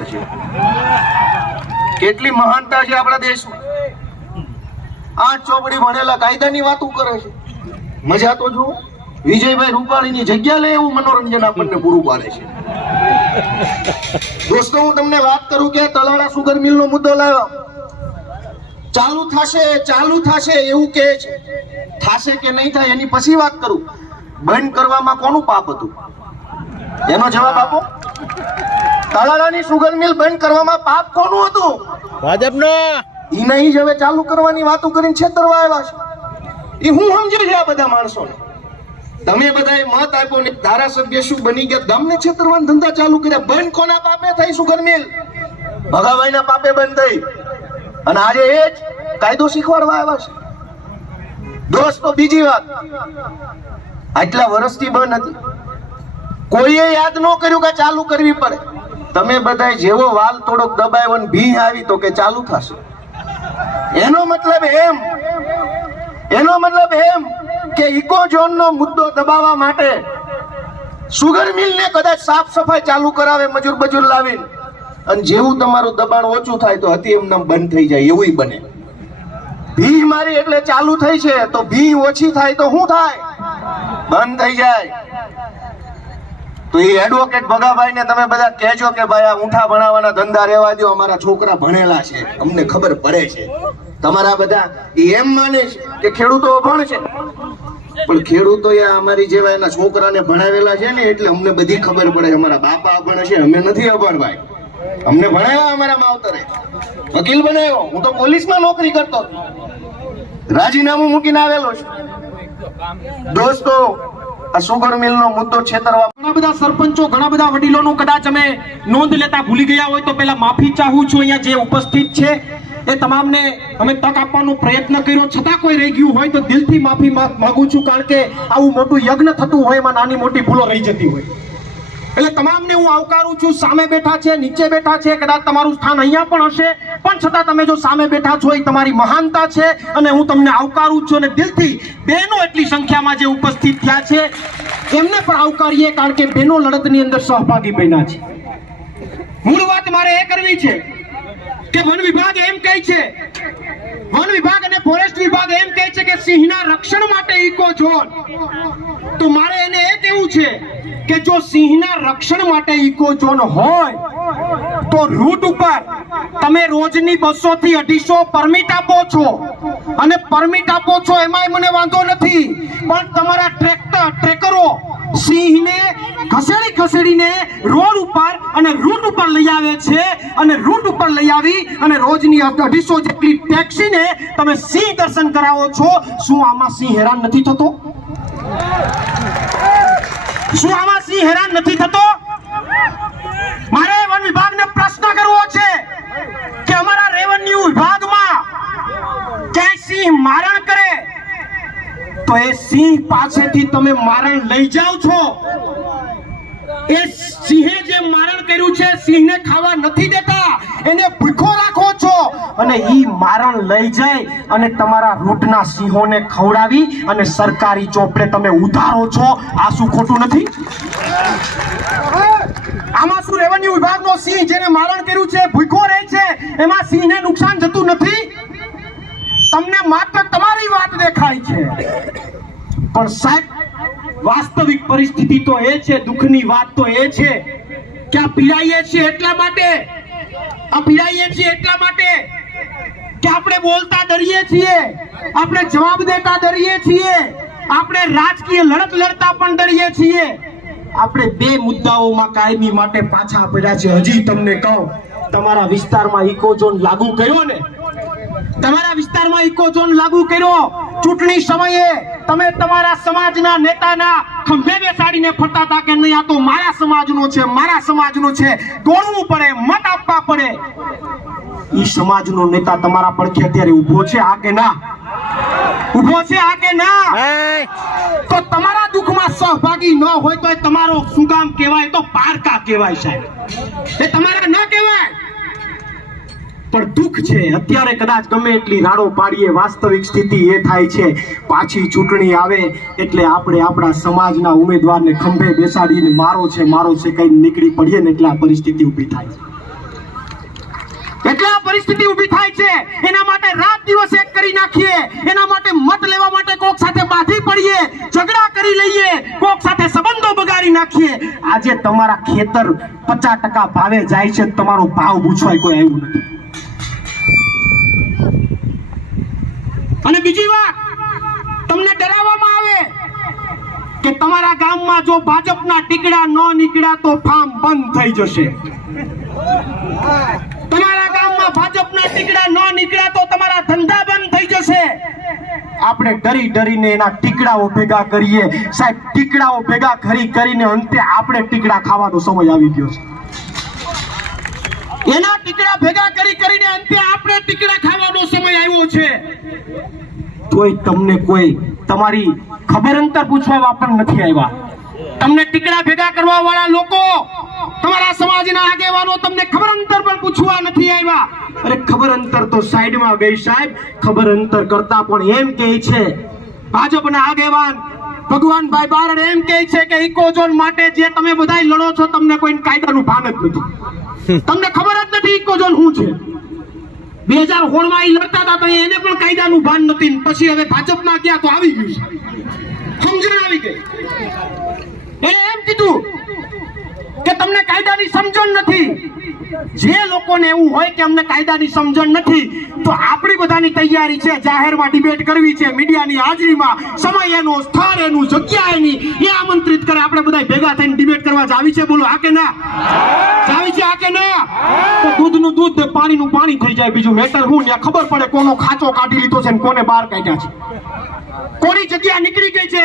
ખબર છે કેટલી મહાનતા છે આપણા દેશમાં. 8 ચોપડી ભણેલા કાયદાની વાતો કરે છે. મજા તો જુઓ, વિજયભાઈ રૂપાણીની જગ્યા લે એવું મનોરંજન આપણને પૂરું પાડે છે. દોસ્તો, હું તમને વાત કરું કે તલાળા સુગર મિલનો મુદ્દો લાવ્યો. ચાલુ થશે એવું કહે છે. થશે કે નહીં થાય એની પછી વાત કરું. બંધ કરવામાં કોનું પાપ હતું એનો જવાબ આપો. તલાળાની સુગર મિલ બંધ કરવામાં પાપ કોનું હતું? ભાજપનો. ઈ નહીં જ હવે ચાલુ કરવાની વાતો કરીને છેતરવા આવ્યા છે. એ હું સમજુ છે આ બધા માણસોને. તમે બધાએ મત આપ્યો ને ધારાસભ્ય શું બની ગયા? ગામને છેતરવાના ધંધા ચાલુ કર્યા. બંધ કોના પાપે થઈ સુગર મિલ? ભગાભાઈના પાપે બંધ થઈ. અને આજે એ જ કાયદો શીખવાડવા આવ્યા છે. દોસ્તો, બીજી વાત, આટલા વર્ષથી બંધ હતી. કોઈએ યાદ ન કર્યું કે ચાલુ કરવી પડે. તમે બધાએ જેવો વાલ થોડોક દબાવ્યો ને ભી આવી તો કે ચાલુ થશે. એનો મતલબ એમ કે ઇકોઝોન નો મુદ્દો દબાવવા માટે સુગર મિલ ને કદાચ સાફ સફાઈ ચાલુ કરાવે મજૂર લાવીને, અને જેવું તમારું દબાણ ઓછું થાય તો હતી એમ નામ બંધ થઈ જાય એવું બને. ભી મારી એટલે ચાલુ થઈ છે તો ભી ઓછી થાય તો શું થાય? બંધ થઈ જાય. તો એ એડવોકેટ ભગાભાઈ ને તમે બધા કહેજો કે ભાઈ આ ઊંઠા ભણાવવાના ધંધા રહેવા દો, અમારા છોકરા ભણેલા છે, અમને ખબર પડે છે. તમારા બધા એમ માને છે કે ખેડૂતો અભણ છે, પણ ખેડૂતો અમારી જેવા એના છોકરાને ભણાવેલા છે ને એટલે અમને બધી ખબર પડે. અમારા બાપા અભણ છે, અમે નથી અભણ ભાઈ. અમને ભણાવ્યા અમારા માવતરે, વકીલ બનાવ્યો. હું તો પોલીસમાં નોકરી કરતો, રાજીનામું મૂકીને આવેલો છું. દોસ્તો, આ સુગર મિલ નો મુદ્દો છેતરવા ઘણા બધા સરપંચો, ઘણા બધા વડીલોનું કદાચ અમે નોંધ લેતા ભૂલી ગયા હોય તો પહેલા માફી ચાહું છું. અહીંયા જે ઉપસ્થિત છે એ તમામને અમે તક આપવાનો પ્રયત્ન કર્યો, છતાં કોઈ રહી ગયું હોય તો દિલથી માફી માંગુ છું. કારણ કે આવું મોટું યજ્ઞ થતું હોય એમાં નાની મોટી ભૂલો રહી જતી હોય. એટલે તમામને હું આવકારું છું. સામે બેઠા છે, નીચે બેઠા છે, કદાચ તમારું સ્થાન અહીંયા પણ હશે, પણ છતાં તમે જો સામે બેઠા છો એ તમારી મહાનતા છે અને હું તમને આવકારું છું. અને દિલથી બહેનો એટલી સંખ્યામાં જે ઉપસ્થિત થયા છે એમને પણ આવકારીએ, કારણ કે બહેનો લડતની અંદર સહભાગી બન્યા છે. મૂળ વાત મારે એ કરવી છે કે વન વિભાગ એમ કહે છે, વન વિભાગ અને ફોરેસ્ટ વિભાગ એમ કહે છે કે સિંહના રક્ષણ માટે ઇકોઝોન. તો મારે એને એ કહેવું છે કે જો સિંહના રક્ષણ માટે ઇકોઝોન હોય તો રૂટ ઉપર તમે રોજની 200 થી 250 પરમિટ આપો છો, અને પરમિટ આપો છો એમાંય મને વાંધો નથી, પણ તમારા ટ્રેકરો સિંહને ખસેડીને રોડ ઉપર અને રૂટ ઉપર લઈ આવે છે, અને રૂટ ઉપર લઈ આવી અને રોજની 250 જેટલી ટેક્સીને તમે સિંહ દર્શન કરાવો છો. શું આમાં સિંહ હેરાન નથી થતો? શું આમાં સિંહ હેરાન નથી થતો? મારે વન વિભાગને પ્રશ્ન કરવો છે કે અમારા રેવન્યુ વિભાગમાં ક્યાંય સિંહ મારણ કરે તો એ સિંહ પાસેથી તમે મારણ લઈ જાઓ છો. એ સિંહે જે મારણ કર્યું છે, સિંહને ખાવા નથી દેતા, એને ભૂખો રાખો છો, અને ઈ મારણ લઈ જાય અને તમારા રૂટના સિંહોને ખવડાવી અને સરકારી ચોપડે તમે ઉતારો છો. આ શું ખોટું નથી? આમાં શું રેવન્યુ વિભાગનો સિંહ જેને મારણ કર્યું છે, ભૂખો રહે છે, એમાં સિંહને નુકસાન થતું નથી? તમને માત્ર તમારી વાત દેખાય છે, પણ સાહેબ વાસ્તવિક પરિસ્થિતિ તો એ છે, દુઃખની વાત તો એ છે કે આ પીડાઈએ છીએ એટલા માટે કે આપણે બોલતા ડરીએ છીએ, આપણે જવાબ દેતા ડરીએ છીએ, આપણે રાજકીય લડત લડતા પણ ડરીએ છીએ. આપણે બે મુદ્દાઓમાં કાયમી માટે પાછા પડ્યા છે. હજી તમને કહું, તમારા વિસ્તારમાં ઇકોઝોન લાગુ કર્યો ને, તમારા વિસ્તારમાં ઇકોઝોન લાગુ કર્યો, ચૂંટણી સમયે તમે તમારા સમાજના નેતાના ખંભે બેસાડીને ફરતા હતા કે નહીં આ તો મારા સમાજનો છે, મારા સમાજનો છે, દોડવું પડે, મત આપવા પડે. ઈ સમાજનો નેતા તમારા પડખે અત્યારે ઊભો છે, આ કે ના? ઊભો છે, આ કે ના? તો તમારા દુઃખમાં સહભાગી ન હોય તો તમારો શું કામ કહેવાય? તો પારકા કહેવાય સાહેબ, એ તમારા ન કહેવાય. પણ દુઃખ છે અત્યારે કદાચ ગમે એટલી રાડો પાડીએ, વાસ્તવિક સ્થિતિ એ થાય છે પાછી ચૂંટણી આવે એટલે આપણે આપણા સમાજના ઉમેદવારને ખંભે બેસાડીને મારો છે કઈ નીકળી પડીએ ને એટલે આ પરિસ્થિતિ ઊભી થાય છે. એટલે આ પરિસ્થિતિ ઊભી થાય છે. એના માટે રાત દિવસ એક કરી નાખીએ, એના માટે મત લેવા માટે કોક સાથે બાંધી પડીએ, ઝઘડા કરી લઈએ, કોક સાથે સંબંધો બગાડી નાખીએ. આજે તમારા ખેતર 50% ભાવે જાય છે, તમારો ભાવ પૂછવાય કોઈ આવ્યું નથી. અને બીજી વાત, તમને ડરાવવામાં આવે કે તમારા ગામમાં જો ભાજપના ટીકડા ન નીકળ્યા તો ફાર્મ બંધ થઈ જશે. તમારા ગામમાં ભાજપના ટીકડા ન નીકળ્યા તો તમારા ધંધા બંધ થઈ જશે. આપણે ડરી ડરીને એના ટીકડાઓ ભેગા કરીએ. સાહેબ, ટીકડાઓ ભેગા કરીને અંતે આપણે ટીકડા ખાવાનો સમય આવી ગયો છે. એના ટીકડા ભેગા કરીને અંતે આપણે ટીકડા ખાવાનો સમય આવ્યો છે. કોઈ તમને કોઈ તમારી ખબર અંતર પૂછવા પણ નથી આવ્યા. તમને ટીકડા ભેગા કરવા વાળા લોકો, તમારા સમાજના આગેવાનો તમને ખબર અંતર પણ પૂછવા નથી આવ્યા. અરે ખબર અંતર તો સાઈડમાં ગઈ સાહેબ. ખબર અંતર કરતા પણ એમ કહે છે ભાજપના આગેવાન ભગવાનભાઈ બારડ, એમ કહે છે કે ઇકોઝોન માટે જે તમે બધા લડો છો, તમને કોઈ કાયદાનું ભાન જ નથી. તમને ખબર જ નથી ઇકોઝોન શું છે. 2016 માં લડતા હતા તો એને પણ કાયદાનું ભાન નથી. પછી હવે ભાજપમાં ગયા તો આવી ગયું છે, સમજણ આવી ગઈ. એને એમ કીધું કે તમને કાયદાની સમજણ નથી. જે લોકોને એવું હોય કે અમને કાયદાની સમજણ નથી, તો આપણી બધાની તૈયારી છે જાહેરમાં ડિબેટ કરવી છે, મીડિયાની હાજરીમાં, સમય એનો, સ્થળ એનું, જગ્યા એની, એ આમંત્રિત કરે. આપણે બધા ભેગા થઈને ડિબેટ કરવા જાવી છે. બોલો, હા કે ના જાવી છે? હા કે ના? તો દૂધનું દૂધ, પાણીનું પાણી થઈ જાય. બીજું મેટર હું ત્યાં ખબર પડે કોનો ખાચો કાઢી લીધો છે ને કોને બહાર કાઢ્યા છે, કોની જગ્યા નીકળી ગઈ છે,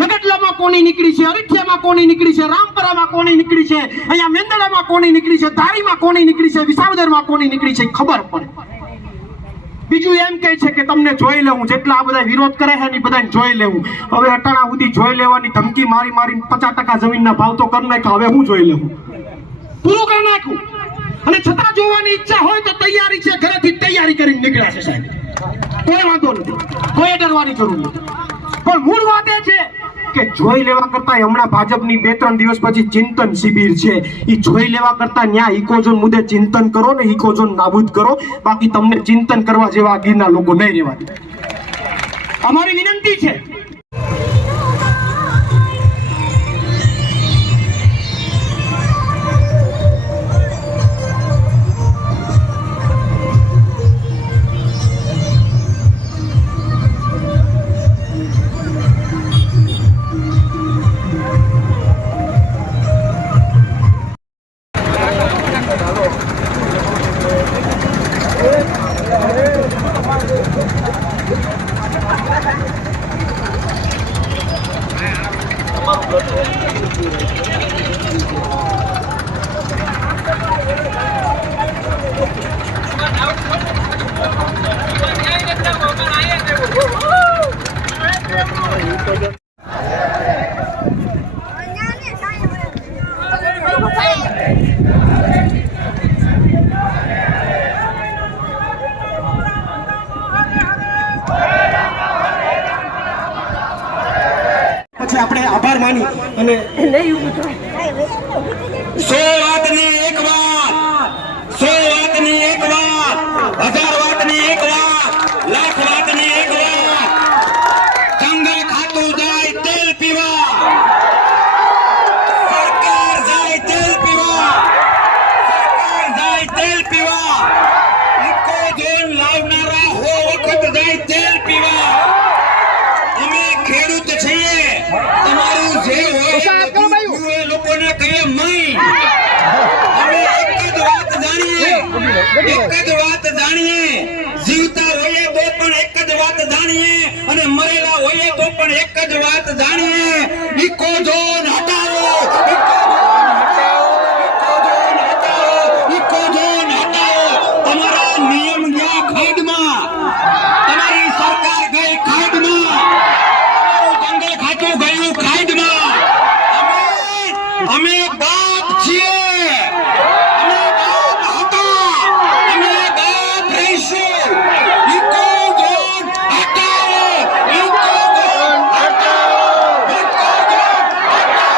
નગટલામાં કોની નીકળી છે, અરીઠિયામાં કોની નીકળી છે, રામપરામાં કોની નીકળી છે, અહીંયા મેંદડામાં કોની નીકળી છે, ધારીમાં કોની નીકળી છે, વિસાવદરમાં કોની નીકળી છે, ખબર પડે. બીજું એમ કહે છે કે તમને જોઈ લેવું. જેટલા આ બધા વિરોધ કરે છે ને બધાને જોઈ લેવું. હવે અટાણા સુધી જોઈ લેવાની ધમકી મારી 50% જમીનના ભાવ તો કરી નાખ્યા. હવે હું જોઈ લેવું, પૂરું કરી નાખ્યું. અને છતાં જોવાની ઈચ્છા હોય તો તૈયારી છે, ઘરેથી તૈયારી કરીને નીકળ્યા છે સાહેબ. કોઈ વાંધો નથી, કોઈ ડરવાની જરૂર નથી. પણ મૂળ વાત એ છે કે જોઈ લેવા કરતા હમણાં ભાજપની 2-3 દિવસ પછી ચિંતન શિબિર છે, એ જોઈ લેવા કરતા ન્યા ઇકોઝોન મુદ્દે ચિંતન કરો ને, ઇકોઝોન નાબૂદ કરો. બાકી તમને ચિંતન કરવા જેવા ગીરના લોકો નહીં રહેવા દે. અમારી વિનંતી છે. આપણે આભાર માની અને 100 વાતની એક વાત, 100 વાતની એક વાત, 1000 વાતની એક વાત, લાખ વાતની એક વાત. જંગલ ખાતું જાય તેલ પીવા, સરકાર જાય તેલ પીવા, સરકાર જાય તેલ પીવા. ઇકોઝોન લાવનારા હો વખત જાય તેલ પીવા. અમે ખેડૂત છીએ, તમારું જે હોય એ લોકોને કહીએ નહીં. અમે એક જ વાત જાણીએ, જીવતા હોઈએ તો પણ એક જ વાત જાણીએ અને મરેલા હોઈએ તો પણ એક જ વાત જાણીએ. ઇકોઝોન હટાવો, ઇકોઝોન હટાવો, ઇકોઝોન હટાવો, ઇકોઝોન હટાવો. તમારા નિયમ ગયા ખાડમાં, તમારી સરકાર ગઈ ખાડમાં, જંગલ ખાતું ગયું ખાડમાં. અમે બાપ છીએ, અમે બાપ હતા, અમે બાપ રહીશું. ઇકોઝોન હટાવો, ઇકોઝોન હટાવો, ઇકોઝોન હટાવો.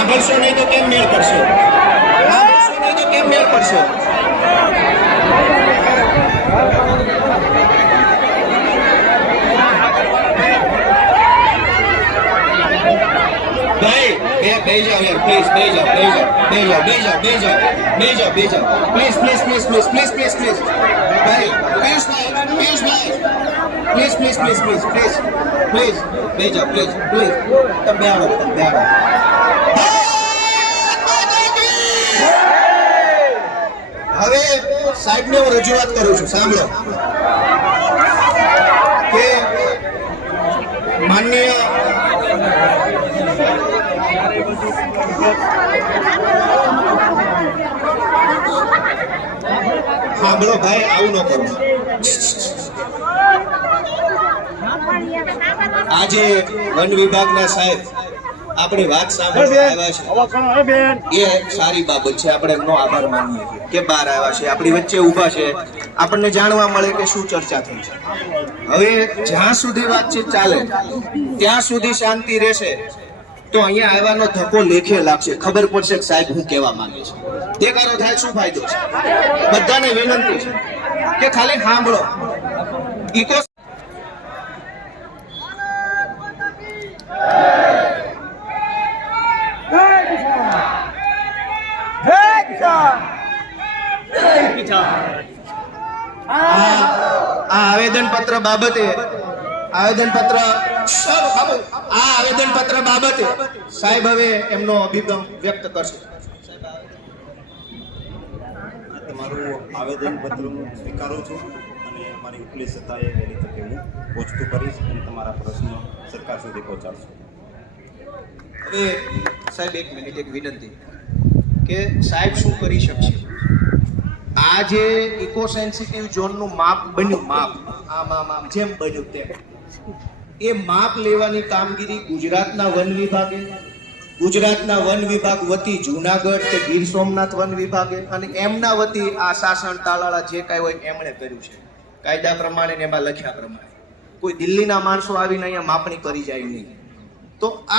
સાંભળશો નહીં તો કેમ મેળ પડશે? સાંભળશો નહીં તો કેમ મેળ પડશે? ભાઈ બે જાઓ યાર, પ્લીઝ બે જાઓ પ્લીઝ ભાઈ પિયુષભાઈ પ્લીઝ બે જાઓ પ્લીઝ તમે બેહાડો હવે સાહેબને હું રજૂઆત કરું છું, સાંભળો કે માનનીય સાંભળો ભાઈ, આવું ન કરો. આજે વન વિભાગના સાહેબ આપણી વાત સાંભળવા આવ્યા છે, એ સારી બાબત છે. આપણે એમનો આભાર માનીએ કે બહાર આવ્યા છે, આપણી વચ્ચે ઊભા છે, આપણને જાણવા મળે કે શું ચર્ચા થઈ છે. હવે જ્યાં સુધી વાતચીત ચાલે ત્યાં સુધી શાંતિ રહેશે તો અહીંયા આવવાનો ધક્કો લેખે લાગશે, ખબર પડશે કે સાહેબ હું કહેવા માંગે છે. દેખાડો થાય શું ફાયદો છે? બધાને વિનંતી છે કે ખાલી સાંભળો. ઇકો આવેદનપત્ર બાબતે સાહેબ હવે એમનો અભિગમ વ્યક્ત કરશે. તમારું આવેદનપત્રનું સ્વીકારું છું અને મારી ઉપલી સત્તાએ વહેલી તકે હું પહોંચતું કરીશ અને તમારા પ્રશ્નો સરકાર સુધી પહોંચાડશું. હવે સાહેબ એક મિનિટ, એક વિનંતી કે સાહેબ શું કરી શકશે? આ જે ઇકો સેન્સિટિવ ઝોનનું માપ બન્યું, માપ આમ જેમ બન્યું તેમ, એ માપ લેવાની કામગીરી ગુજરાતના વન વિભાગ વતી જુનાગઢ કે ગીર સોમનાથ વન વિભાગે અને એમના વતી આ શાસન તાલાળા જે કાંઈ હોય એમણે કર્યું છે, કાયદા પ્રમાણે ને એમાં લખ્યા પ્રમાણે. કોઈ દિલ્હીના માણસો આવીને અહીંયા માપણી કરી જાય નહીં. તો આ